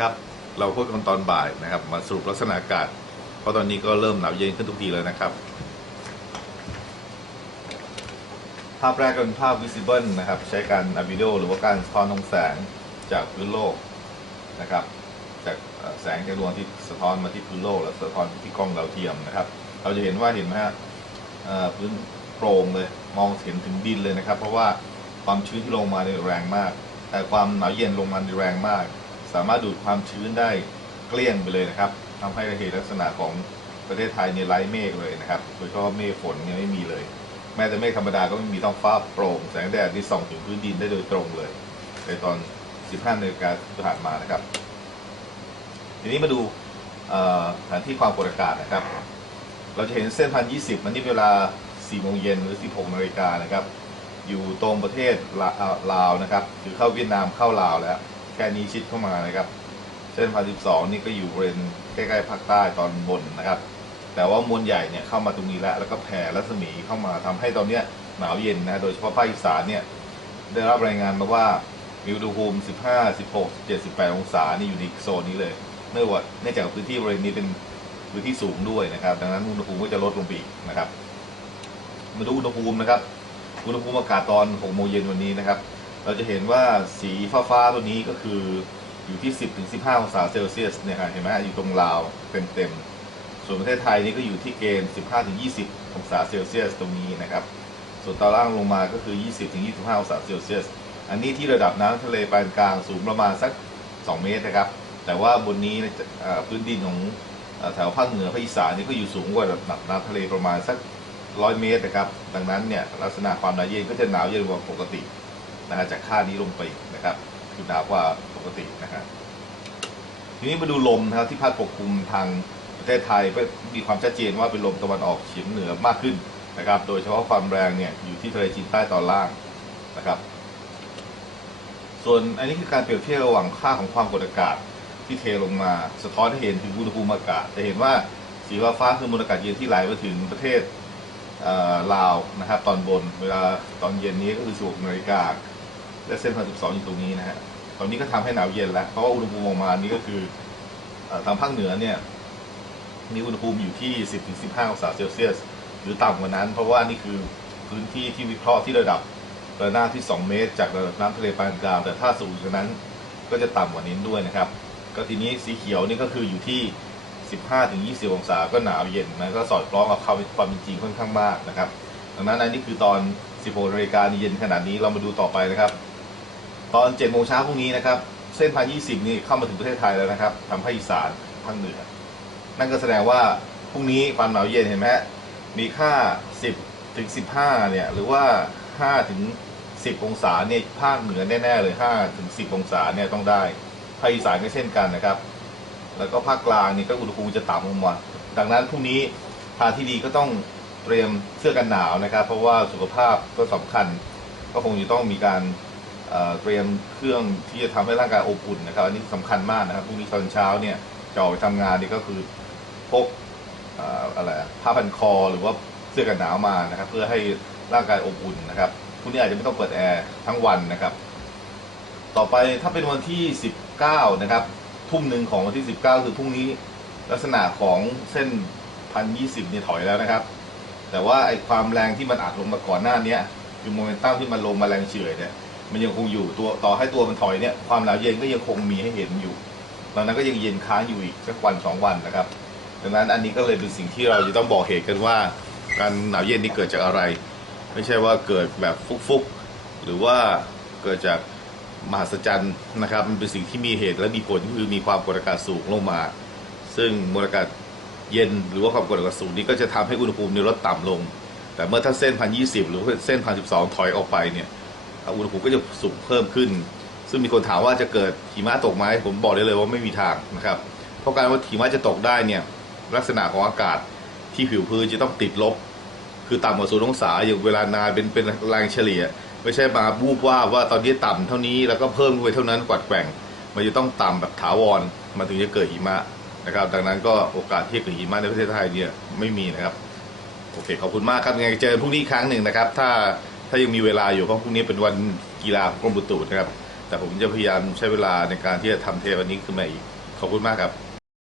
ครับเราพูดกันตอนบ่ายนะครับ มาสรุปลักษณะอากาศ เพราะตอนนี้ก็เริ่มหนาวเย็นขึ้นทุกทีเลยนะครับ ภาพแรกเป็นภาพ visible นะครับ ใช้การอะวิดีโอหรือว่าการสะท้อนของแสงจากพื้นโลกนะครับ จากแสงจากดวงอาที่สะท้อนมาที่พื้นโลก แล้วสะท้อนที่กล้องดาวเทียมนะครับ เราจะเห็นว่าเห็นไหมฮะเอ่อพื้นโปร่งเลยมองเห็นถึงดินเลยนะครับ เพราะว่าความชื้นที่ลงมาเนี่ยแรงมาก แต่ความหนาวเย็นลงมาเนี่ยแรงมาก สามารถดูดความชื้นได้เกลี้ยงไปเลยนะครับทำให้เราเห็นลักษณะของประเทศไทยเนี่ยไร้เมฆเลยนะครับโดยเฉพาะเมฆฝนเนี่ยไม่มีเลย แม้แต่เมฆธรรมดาก็ไม่มีท้องฟ้าโปร่งแสงแดดที่ส่องถึงพื้นดินได้โดยตรงเลย ในตอน 15นาฬิกาที่ผ่านมานะครับ ทีนี้มาดูเอ่อแผนที่ความกดอากาศนะครับ เราจะเห็นเส้นพันยี่สิบมันนี่เวลา4โมงเย็นหรือ 16นาฬิกานะครับ อยู่ตรงประเทศลาวนะครับ คือเข้าเวียดนามเข้าลาวแล้ว แค่นี้ชิดเข้ามานะครับ เส้นพันสิบสองนี่ก็อยู่บริเวณใกล้ๆภาคใต้ตอนบนนะครับ แต่ว่ามวลใหญ่เนี่ยเข้ามาตรงนี้แล้ว แล้วก็แผ่รัศมีเข้ามาทำให้ตอนเนี้ยหนาวเย็นนะโดยเฉพาะภาคอีสานเนี่ยได้รับรายงานมาว่ามีอุณหภูมิ 15 16 17 18 องศานี่อยู่ในโซนนี้เลย เนื่องว่าเนื่องจากพื้นที่บริเวณนี้เป็นพื้นที่สูงด้วยนะครับ ดังนั้นอุณหภูมิก็จะลดลงไปอีกนะครับ มาดูอุณหภูมินะครับ อุณหภูมิอากาศตอน6โมงเย็นวันนี้นะครับ เราจะเห็นว่าสีฟ้าๆตัวนี้ก็คืออยู่ที่ 10ถึง15 องศาเซลเซียสเนี่ยฮะเห็นไหมอยู่ตรงราวเต็มๆ ส่วนประเทศไทยนี่ก็อยู่ที่เกณฑ์ 15ถึง20 องศาเซลเซียสตรงนี้นะครับ ส่วนตอนล่างลงมาก็คือ 20ถึง25 องศาเซลเซียส อันนี้ที่ระดับน้ำทะเลปานกลางสูงประมาณสัก 2 เมตรนะครับ แต่ว่าบนนี้พื้นดินของแถวภาคเหนือภาคอีสานนี่ก็อยู่สูงกว่าระดับน้ำทะเลประมาณสัก 100 เมตรนะครับ ดังนั้นเนี่ยลักษณะความหนาวเย็นก็จะหนาวเย็นกว่าปกติ นะฮะจากค่านี้ลงไปอีกนะครับคือหนาวกว่าปกตินะฮะทีนี้มาดูลมนะครับที่พัดปกคลุมทางประเทศไทยก็มีความชัดเจนว่าเป็นลมตะวันออกเฉียงเหนือมากขึ้นนะครับ โดยเฉพาะความแรงเนี่ยอยู่ที่ทะเลจีนใต้ตอนล่างนะครับ ส่วนอันนี้คือการเปรียบเทียบระหว่างค่าของความกดอากาศที่เทลงมา สะท้อนให้เห็นถึงอุณหภูมิอากาศจะเห็นว่าสีฟ้าฟ้าคือมวลอากาศเย็นที่ไหลมาถึงประเทศลาวนะครับ ตอนบนเวลาตอนเย็นนี้ก็คือ16นาฬิกา และเส้นพันสิบสองอยู่ตรงนี้นะฮะตอนนี้ก็ทำให้หนาวเย็นแล้ว เพราะว่าอุณหภูมิออกมานี่ก็คืออ่อทางภาคเหนือเนี่ยมีอุณหภูมิอยู่ที่ 10ถึง15 องศาเซลเซียส หรือต่ำกว่านั้น เพราะว่านี่คือพื้นที่ที่วิเคราะห์ที่ระดับระนาบที่ 2 เมตร จากระดับน้ำทะเลปานกลาง แต่ถ้าสูงจานั้นก็จะต่ำกว่านี้ด้วยนะครับ ก็ทีนี้สีเขียวนี่ก็คืออยู่ที่ 15ถึง20 องศาก็หนาวเย็นนะก็สอดคล้องกับความเป็นจริงค่อนข้างมากนะครับ ดังนั้นอันนี้คือตอน 16นาฬิกาเย็นขนาดนี้เรามาดูต่อไปนะครับ ตอน7โมงเช้าพรุ่งนี้นะครับ เส้นพันยี่สิบนี่เข้ามาถึงประเทศไทยแล้วนะครับทำให้อีสานภาคเหนือ นั่นก็แสดงว่าพรุ่งนี้ความหนาวเย็นเห็นไหมมีค่า 10ถึง15เนี่ยหรือว่า5ถึง10 องศาเนี่ยภาคเหนือแน่ๆเลย5ถึง10 องศาเนี่ยต้องได้ภาคอีสานก็เช่นกันนะครับ แล้วก็ภาคกลางนี่ก็อุณหภูมิจะต่ำลงมาดังนั้นพรุ่งนี้ทางที่ดีก็ต้องเตรียมเสื้อกันหนาวนะครับ เพราะว่าสุขภาพก็สำคัญ ก็คงจะต้องมีการ เตรียมเครื่องที่จะทำให้ร่างกายอบอุ่นนะครับ อันนี้สำคัญมากนะครับพรุ่งนี้ตอนเช้าเนี่ยจะออกไปทำงานนี่ก็คือพกออะไรผ้าพันคอหรือว่าเสื้อกันหนาวมานะครับ เพื่อให้ร่างกายอบอุ่นนะครับพรุ่งนี้อาจจะไม่ต้องเปิดแอร์ทั้งวันนะครับ ต่อไปถ้าเป็นวันที่ 19 นะครับ ทุ่มหนึ่งของวันที่ 19 คือพรุ่งนี้ลักษณะของเส้นพันยี่สิบเนี่ยถอยแล้วนะครับ แต่ว่าไอ้ความแรงที่มันอัดลงมาก่อนหน้าเนี้ยคือโมเมนตัมที่มันลงมาแรงเฉื่อยเนี่ย มันยังคงอยู่ตัวต่อให้ตัวมันถอยเนี่ยความหนาวเย็นก็ยังคงมีให้เห็นอยู่ดังนั้นก็ยังเย็นค้างอยู่อีกสักวันสองวันนะครับ ดังนั้นอันนี้ก็เลยเป็นสิ่งที่เราจะต้องบอกเหตุกันว่า การหนาวเย็นนี่เกิดจากอะไร ไม่ใช่ว่าเกิดแบบฟุกๆ หรือว่าเกิดจากมหัศจรรย์นะครับ มันเป็นสิ่งที่มีเหตุและมีผลคือมีความกดอากาศสูงลงมา ซึ่งมวลอากาศเย็นหรือว่าความกดอากาศสูงนี้ก็จะทำให้อุณหภูมิในลดต่ำลง แต่เมื่อถ้าเส้นพันยี่สิบหรือเส้นพันสิบสองถอยออกไปเนี่ย อุณหภูมิก็จะสูงเพิ่มขึ้น ซึ่งมีคนถามว่าจะเกิดหิมะตกไหมผมบอกได้เลยว่าไม่มีทางนะครับ เพราะการว่าหิมะจะตกได้เนี่ยลักษณะของอากาศที่ผิวพื้นจะต้องติดลบ คือต่ำกว่าศูนย์องศาอย่างเวลานานเป็นเป็นแรงเฉลี่ย ไม่ใช่มาบูบว่าว่าตอนนี้ต่ำเท่านี้แล้วก็เพิ่มขึ้นไปเท่านั้นกวัดแกว่งมันจะต้องต่ำแบบถาวรมันถึงจะเกิดหิมะนะครับ ดังนั้นก็โอกาสที่จะเกิดหิมะในประเทศไทยเนี่ยไม่มีนะครับโอเคขอบคุณมากครับยังไงเจอพรุ่งนี้ครั้งหนึ่งนะครับ ถ้า ถ้ายังมีเวลาอยู่เพราะพรุ่งนี้เป็นวันกีฬาของกรมบุตุนะครับ แต่ผมจะพยายามใช้เวลาในการที่จะทำเทปวันนี้ขึ้นมาอีกขอบคุณมากครับ